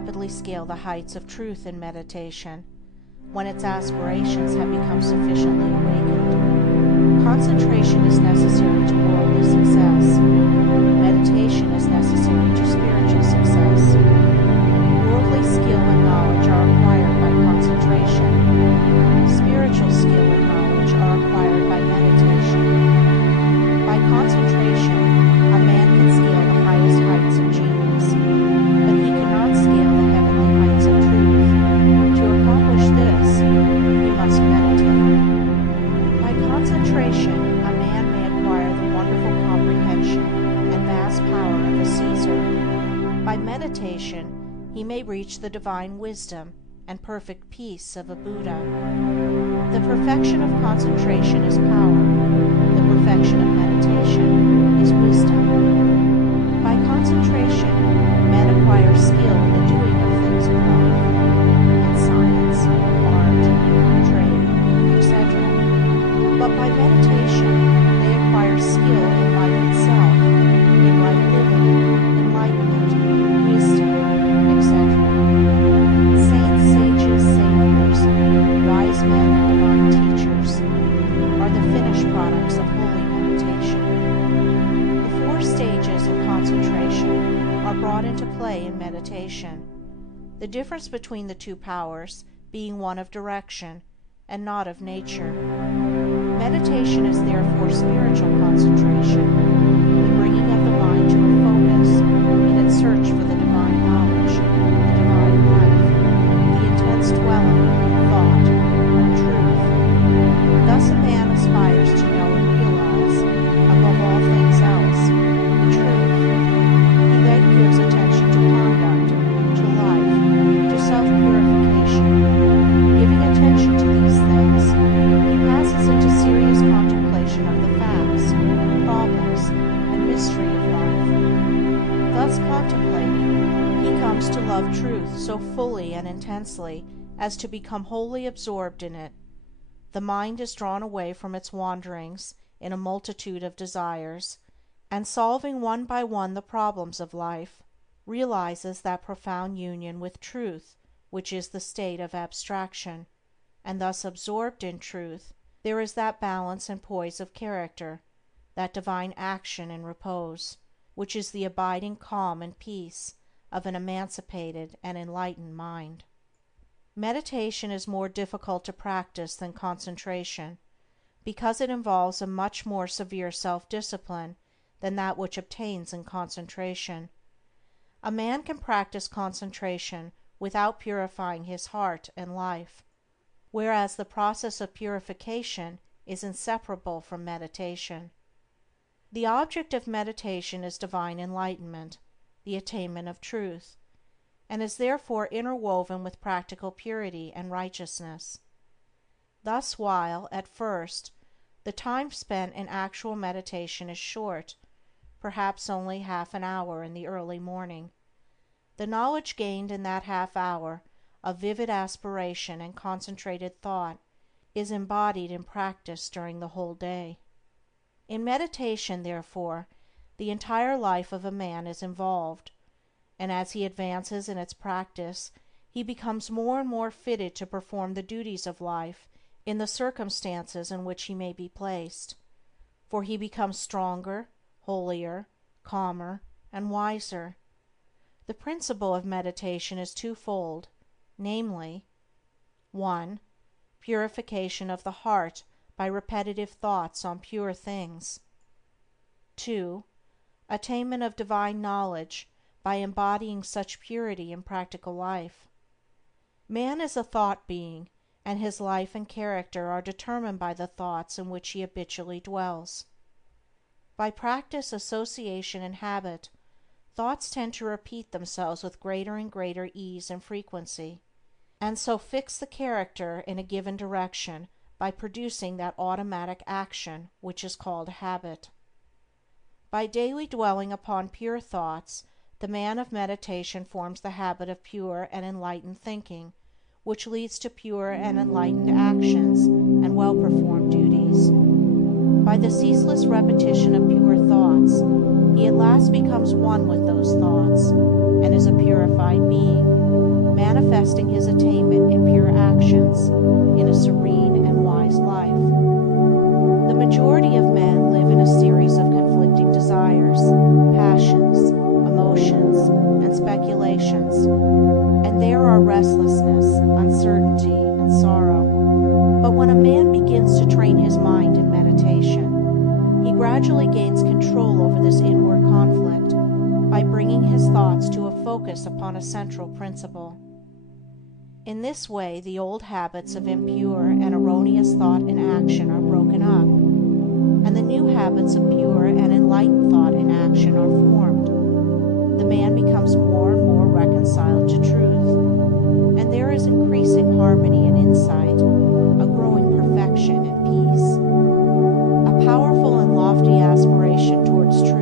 rapidly scale the heights of truth in meditation, when its aspirations have become sufficiently awakened. Concentration is necessary to worldly success. Meditation is necessary to spiritual success. Worldly skill and knowledge are acquired by concentration. Spiritual skill and knowledge are acquired by meditation. By concentration, a man can scale the highest heights of genius, but he cannot scale the heavenly heights of truth. To accomplish this, he must meditate. By concentration, a man may acquire the wonderful comprehension and vast power of a Caesar. By meditation, he may reach the divine wisdom and perfect peace of a Buddha. The perfection of concentration is power. The perfection of meditation is wisdom. By concentration, men acquire skill in the doing of things of life, in science, art, trade, etc. But by meditation, they acquire skill in life itself, in right living, enlightenment, wisdom, etc. Saints, sages, saviors, wise men, and divine teachers are the finished products of holy meditation. The 4 stages of concentration are brought into play in meditation, the difference between the 2 powers being one of direction and not of nature. Meditation is therefore spiritual concentration, the bringing of the mind to a focus in its search for the divine knowledge, the divine life, the intense dwelling in thought or truth. Thus a man aspires to know and realize, above all things else, the truth. He then gives attention to conduct, to life, to self-purification. Giving attention to these things, he passes into serious contemplation of the facts, problems, and mystery of life. Thus contemplating, he comes to love truth so fully and intensely as to become wholly absorbed in it. The mind is drawn away from its wanderings in a multitude of desires, and solving one by one the problems of life, realizes that profound union with truth which is the state of abstraction, and thus absorbed in truth, there is that balance and poise of character, that divine action and repose, which is the abiding calm and peace of an emancipated and enlightened mind. Meditation is more difficult to practice than concentration, because it involves a much more severe self-discipline than that which obtains in concentration. A man can practice concentration without purifying his heart and life, whereas the process of purification is inseparable from meditation. The object of meditation is divine enlightenment, the attainment of truth, and is therefore interwoven with practical purity and righteousness. Thus while, at first, the time spent in actual meditation is short, perhaps only half an hour in the early morning, the knowledge gained in that half hour of vivid aspiration and concentrated thought is embodied in practice during the whole day. In meditation, therefore, the entire life of a man is involved, and as he advances in its practice he becomes more and more fitted to perform the duties of life in the circumstances in which he may be placed, for he becomes stronger, holier, calmer, and wiser. The principle of meditation is twofold, namely, 1. Purification of the heart by repetitive thoughts on pure things. 2. Attainment of divine knowledge by embodying such purity in practical life. Man is a thought being, and his life and character are determined by the thoughts in which he habitually dwells. By practice, association, and habit, thoughts tend to repeat themselves with greater and greater ease and frequency, and so fix the character in a given direction by producing that automatic action which is called habit. By daily dwelling upon pure thoughts, the man of meditation forms the habit of pure and enlightened thinking, which leads to pure and enlightened actions and well-performed duties. By the ceaseless repetition of pure thoughts, he at last becomes one with those thoughts, and is a purified being, manifesting his attainment in pure actions, in a serene and wise life. The majority of men live in a series of conflicting desires, passions, emotions, and speculations, and there are restlessness, uncertainty, and sorrow. But when a man begins to train his mind in meditation, he gradually gains control over this inward conflict by bringing his thoughts to a focus upon a central principle. In this way, the old habits of impure and erroneous thought and action are broken up, and the new habits of pure and enlightened thought and action are formed. The man becomes more and more reconciled to truth, and there is increasing harmony and insight, a growing perfection and peace. A powerful and lofty aspiration towards truth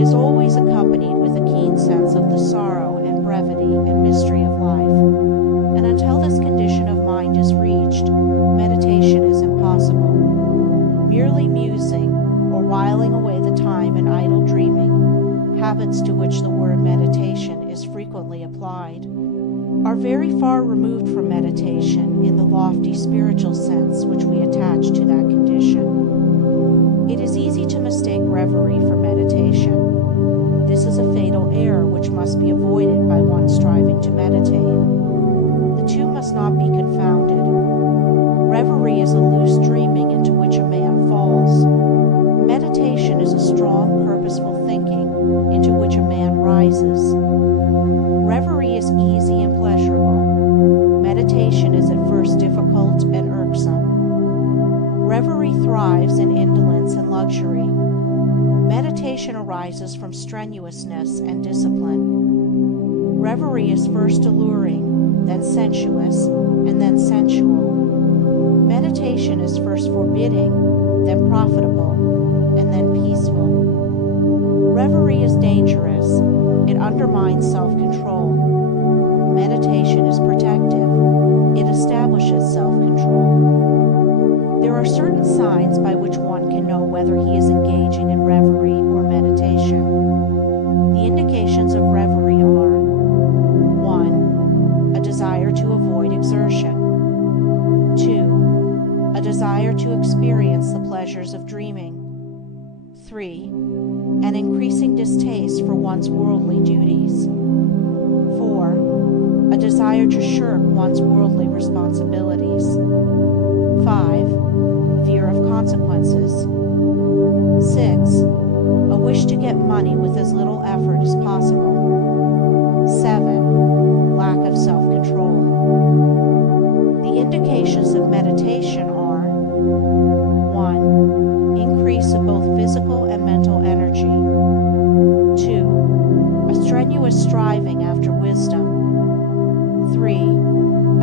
is always accompanied with a keen sense of the sorrow and brevity and mystery of life, and until this condition of mind is reached, meditation is impossible. Merely musing or whiling away the time in idle dreaming, habits to which the word meditation is frequently applied, are very far removed from meditation in the lofty spiritual sense which we attach to that condition. It is easy to mistake reverie for meditation. This is a fatal error which must be avoided by one striving to meditate. The two must not be confounded. Reverie is a loose dreaming into which a man falls. Meditation is a strong, purposeful thinking into which a man rises. Reverie is easy and pleasurable. Meditation is at first difficult and irksome. Reverie thrives in indolence and luxury. Meditation arises from strenuousness and discipline. Reverie is first alluring, then sensuous, and then sensual. Meditation is first forbidding, then profitable, and then peaceful. Reverie is dangerous. It undermines self-control. Meditation is protective. It establishes self-control. There are certain signs by which one can know whether he is engaging in reverie or meditation. The indications of reverie are: 1. A desire to avoid exertion. 2. A desire to experience the pleasures of dreaming. 3. An increasing distaste for one's worldly duties. 4. A desire to shirk one's worldly responsibilities. 5. Fear of consequences. 6. A wish to get money with as little effort as possible. 7. Lack of self-control. The indications of meditation are: 1. Increase of both physical and mental energy. 2. A strenuous striving after wisdom. 3.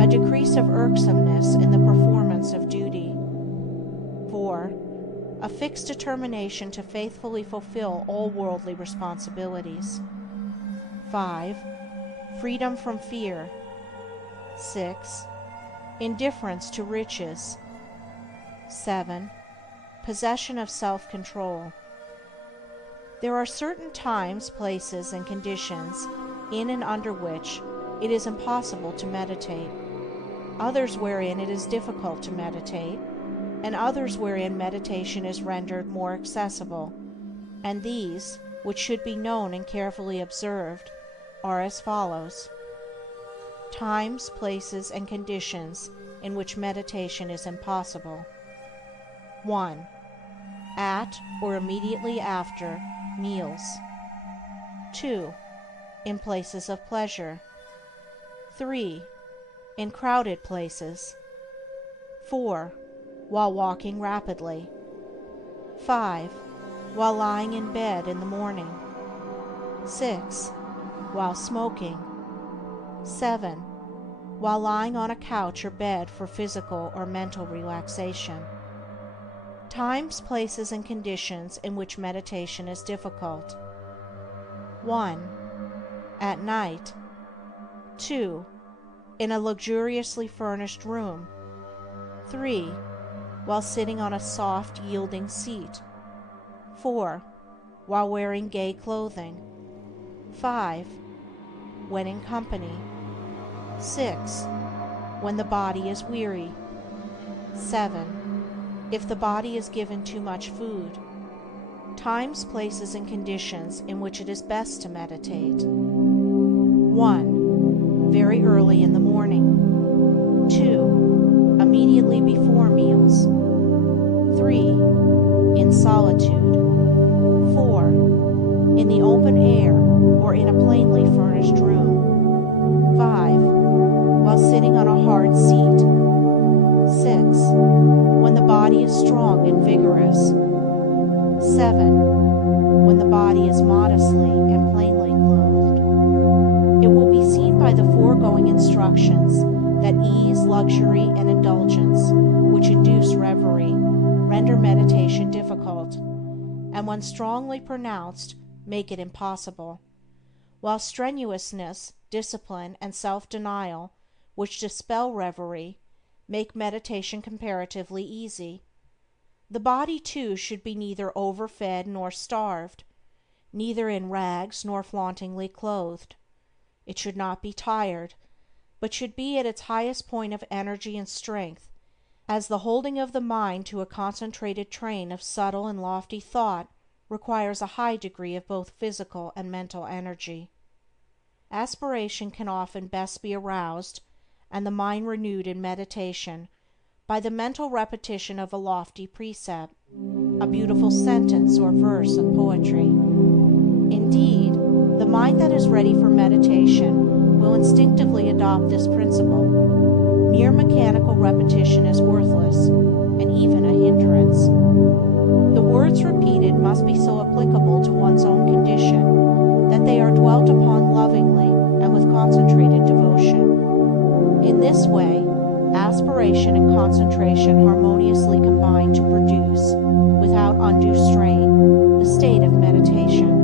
A decrease of irksomeness in the performance of duty. 4. A fixed determination to faithfully fulfill all worldly responsibilities. 5. Freedom from fear. 6. Indifference to riches. 7. Possession of self-control. There are certain times, places, and conditions in and under which it is impossible to meditate, others wherein it is difficult to meditate, and others wherein meditation is rendered more accessible, and these, which should be known and carefully observed, are as follows: times, places, and conditions in which meditation is impossible. 1. At or immediately after meals. 2. In places of pleasure. 3. In crowded places. 4. While walking rapidly. 5. While lying in bed in the morning. 6. While smoking. 7. While lying on a couch or bed for physical or mental relaxation. Times, places, and conditions in which meditation is difficult. 1. At night. 2. In a luxuriously furnished room. 3. While sitting on a soft, yielding seat. 4. While wearing gay clothing. 5. When in company. 6. When the body is weary. 7. If the body is given too much food. Times, places, and conditions in which it is best to meditate. 1. Very early in the morning. 2. Immediately before meals. 3. In solitude. 4. In the open air or in a plainly furnished room. 5. While sitting on a hard seat. 6. When the body is strong and vigorous. 7. When the body is modestly and plainly clothed. It will be seen by the foregoing instructions that ease, luxury, and indulgence, which induce reverie, render meditation difficult, and when strongly pronounced, make it impossible, while strenuousness, discipline, and self-denial, which dispel reverie, make meditation comparatively easy. The body, too, should be neither overfed nor starved, neither in rags nor flauntingly clothed. It should not be tired, but should be at its highest point of energy and strength, as the holding of the mind to a concentrated train of subtle and lofty thought requires a high degree of both physical and mental energy. Aspiration can often best be aroused, and the mind renewed in meditation, by the mental repetition of a lofty precept, a beautiful sentence or verse of poetry. Indeed, the mind that is ready for meditation will instinctively adopt this principle. Mere mechanical repetition is worthless, and even a hindrance. The words repeated must be so applicable to one's own condition that they are dwelt upon lovingly and with concentrated devotion. In this way, aspiration and concentration harmoniously combine to produce, without undue strain, the state of meditation.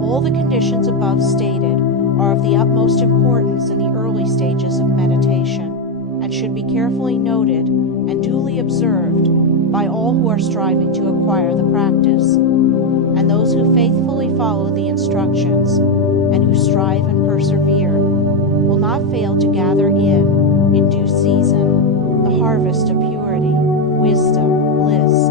All the conditions above stated are of the utmost importance in the early stages of meditation, and should be carefully noted and duly observed by all who are striving to acquire the practice, and those who faithfully follow the instructions, and who strive and persevere, will not fail to gather in due season, the harvest of purity, wisdom, bliss,